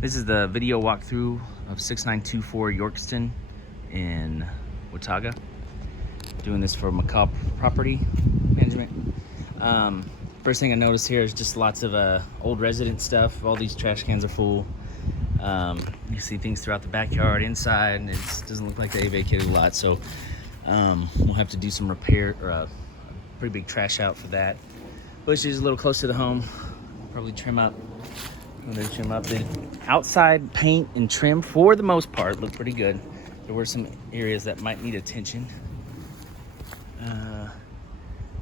This is the video walkthrough of 6924 Yorkston in Watauga. Doing this for McCall Property Management. First thing I noticed here is just lots of old resident stuff. All these trash cans are full. You see things throughout the backyard, inside, and it doesn't look like they vacated a lot. So we'll have to do some repair or a pretty big trash out for that. Bushes a little close to the home. Probably trim up. The outside paint and trim, for the most part, look pretty good. There were some areas that might need attention.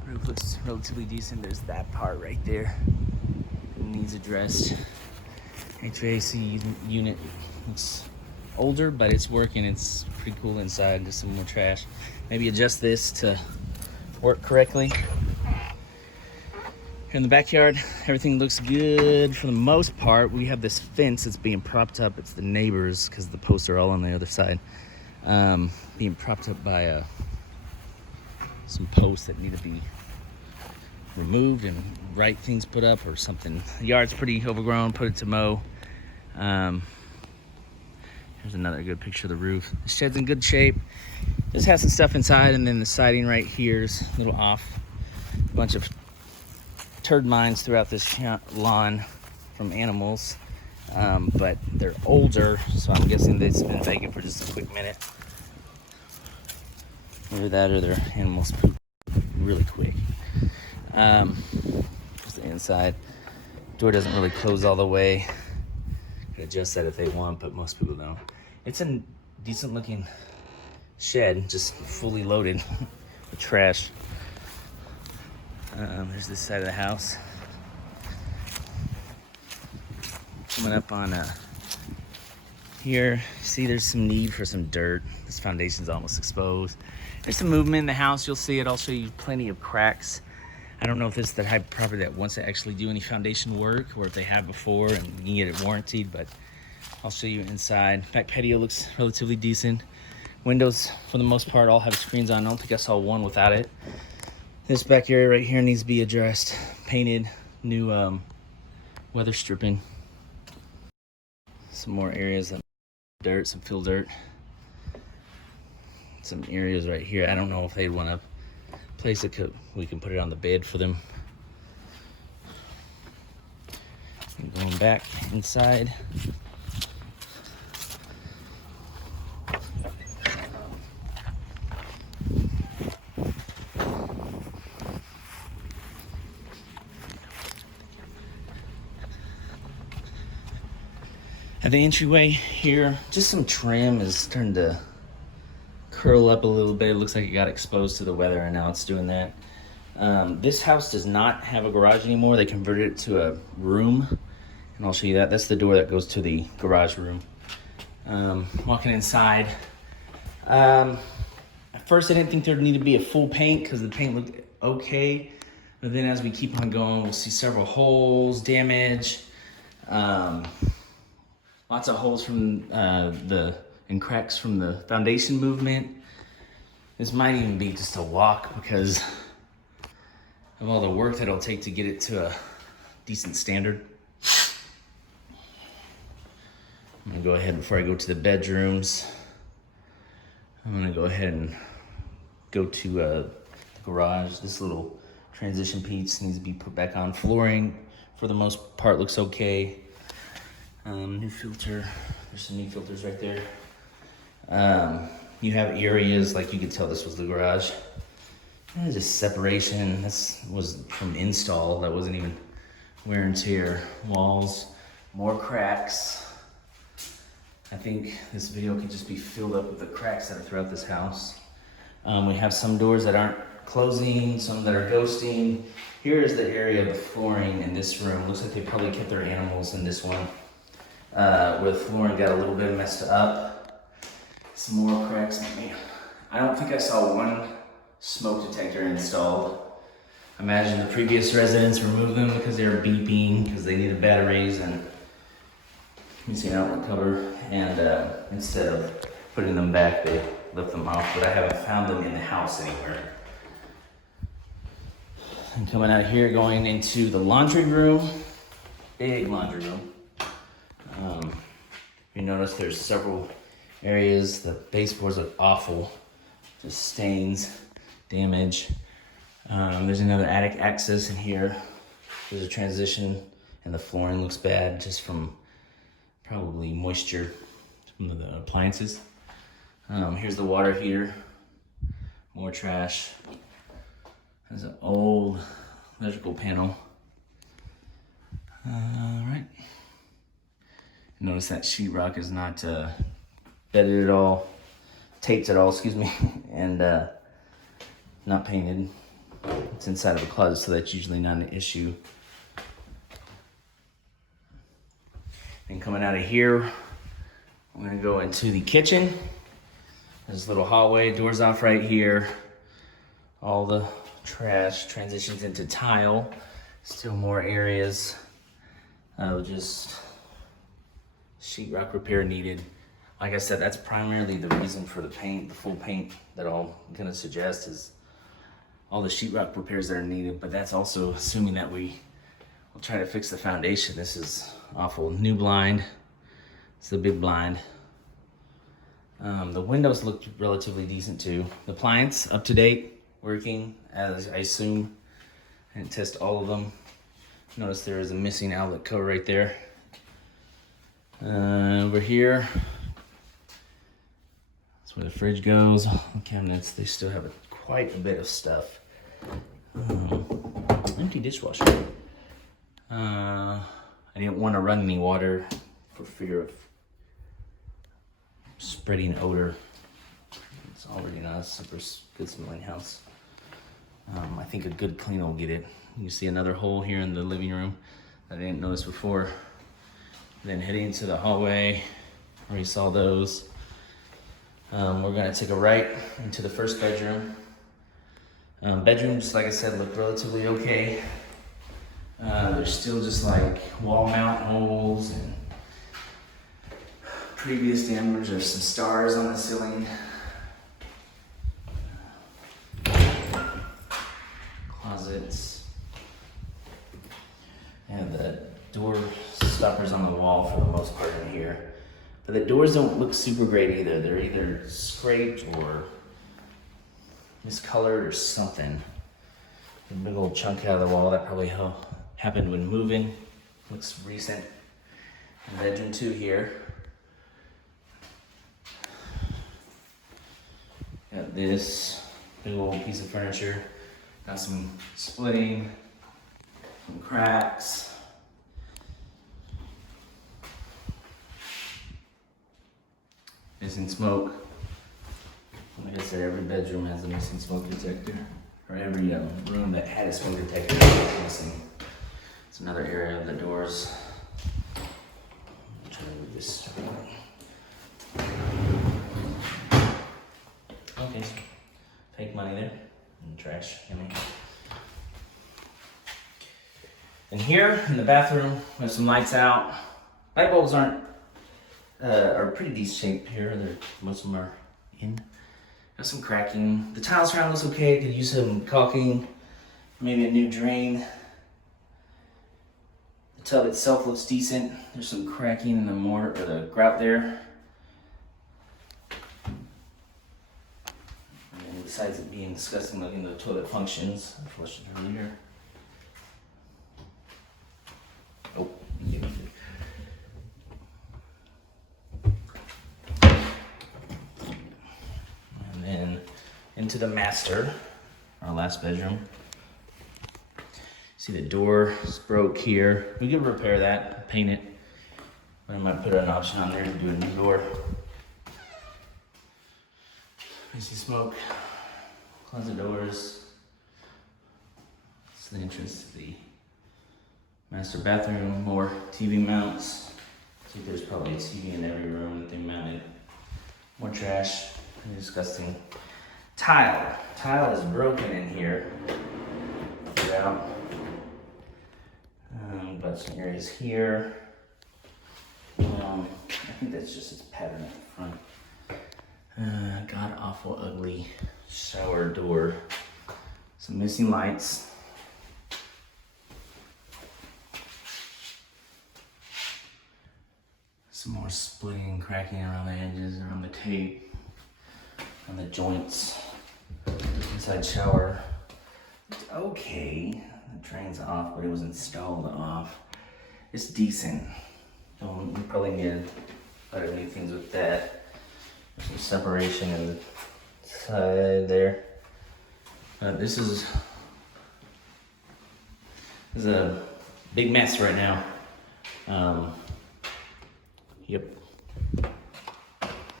Roof looks relatively decent. There's that part right there. It needs addressed. HVAC unit looks older, but it's working. It's pretty cool inside. Just some more trash. Maybe adjust this to work correctly. Here in the backyard, everything looks good for the most part. We have this fence that's being propped up. It's the neighbors, because the posts are all on the other side. Being propped up by some posts that need to be removed and right things put up or something. The yard's pretty overgrown, put it to mow. Here's another good picture of the roof. The shed's in good shape. Just has some stuff inside, and then the siding right here is a little off. A bunch of turd mines throughout this lawn from animals, but they're older, so I'm guessing they've been vacant for just a quick minute. Either that or their animals poop really quick. Just the inside. Door doesn't really close all the way. Could adjust that if they want, but most people don't. It's a decent looking shed, just fully loaded with trash. There's this side of the house. Coming up on here, see there's some need for some dirt. This foundation's almost exposed. There's some movement in the house. You'll see it. I'll show you plenty of cracks. I don't know if this is the type of property that wants to actually do any foundation work, or if they have before and you can get it warranted, but I'll show you inside. Back patio looks relatively decent. Windows, for the most part, all have screens on. I don't think I saw one without it. This back area right here needs to be addressed, painted, new weather stripping. Some more areas of dirt, some fill dirt. Some areas right here. I don't know if they'd want to place it. We can put it on the bed for them. And going back inside. At the entryway here, just some trim is starting to curl up a little bit. It looks like it got exposed to the weather, and now it's doing that. This house does not have a garage anymore. They converted it to a room, and I'll show you that. That's the door that goes to the garage room. Walking inside. At first I didn't think there'd need to be a full paint because the paint looked okay. But then as we keep on going, we'll see several holes, damage. Lots of holes from and cracks from the foundation movement. This might even be just a walk because of all the work that it'll take to get it to a decent standard. I'm gonna go ahead, before I go to the bedrooms, I'm gonna go ahead and go to the garage. This little transition piece needs to be put back on. Flooring, for the most part, looks okay. New filter, there's some new filters right there. You have areas, like you could tell this was the garage. There's just separation. This was from install. That wasn't even wear and tear. Walls, more cracks. I think this video could just be filled up with the cracks that are throughout this house. We have some doors that aren't closing, some that are ghosting. Here is the area of the flooring in this room. Looks like they probably kept their animals in this one. Where the flooring got a little bit messed up. Some more cracks. I don't think I saw one smoke detector installed. I imagine the previous residents removed them because they were beeping, because they needed batteries, and you see an outlet cover, and instead of putting them back, they left them off, but I haven't found them in the house anywhere. And coming out of here, going into the laundry room, big laundry room. You notice there's several areas, the baseboards look awful. Just stains, damage. There's another attic access in here. There's a transition and the flooring looks bad just from probably moisture from the appliances. Here's the water heater. More trash. There's an old electrical panel. Right. Notice that sheetrock is not bedded at all, taped at all, excuse me, and not painted. It's inside of a closet, so that's usually not an issue. And coming out of here, I'm gonna go into the kitchen. There's a little hallway, doors off right here. All the trash transitions into tile. Still more areas of just sheetrock repair needed. Like I said, that's primarily the reason for the paint, the full paint that I'm gonna suggest is all the sheetrock repairs that are needed, but that's also assuming that we will try to fix the foundation. This is awful. New blind, it's a big blind. The windows look relatively decent too. The appliance, up to date, working as I assume. I didn't test all of them. Notice there is a missing outlet cover right there. Over here, that's where the fridge goes. The cabinets, they still have quite a bit of stuff. Empty dishwasher. I didn't want to run any water for fear of spreading odor. It's already not a super good smelling house. I think a good clean will get it. You can see another hole here in the living room that I didn't notice before. Then heading into the hallway, already saw those. We're gonna take a right into the first bedroom. Bedrooms, like I said, look relatively okay. There's still just like wall mount holes and previous damage. There's some stars on the ceiling. Closets. And the door stoppers on the wall for the most part in here. But the doors don't look super great either. They're either scraped or miscolored or something. A big old chunk out of the wall that probably happened when moving. Looks recent. And bedroom 2 here. Got this big old piece of furniture. Got some splitting, some cracks. Missing smoke. Like I said, every bedroom has a missing smoke detector. Or every room that had a smoke detector is missing. It's another area of the doors. I'm trying to move this. Okay, so fake money there. And trash, And here in the bathroom, there's some lights out. Light bulbs are pretty decent shape here. Most of them are in. Got some cracking. The tile surround looks okay. Could use some caulking, maybe a new drain. The tub itself looks decent. There's some cracking in the mortar or the grout there. And besides it being disgusting looking, the toilet functions. I flushed it earlier. Oh, and then into the master, our last bedroom. See the door is broke here. We could repair that, paint it. But I might put an option on there to do a new door. I see smoke. Closet doors. It's the entrance to the master bathroom. More TV mounts. I think there's probably a TV in every room that they mounted. More trash. Pretty disgusting. Tile. Tile is broken in here. Get out. But some areas here. I think that's just its pattern at the front. God awful ugly shower door. Some missing lights. Some more splitting and cracking around the edges, around the tape, on the joints. Inside shower. It's okay. The drain's off, but it was installed off. It's decent. We probably need better new things with that. There's some separation in the side there. This is a big mess right now. Yep.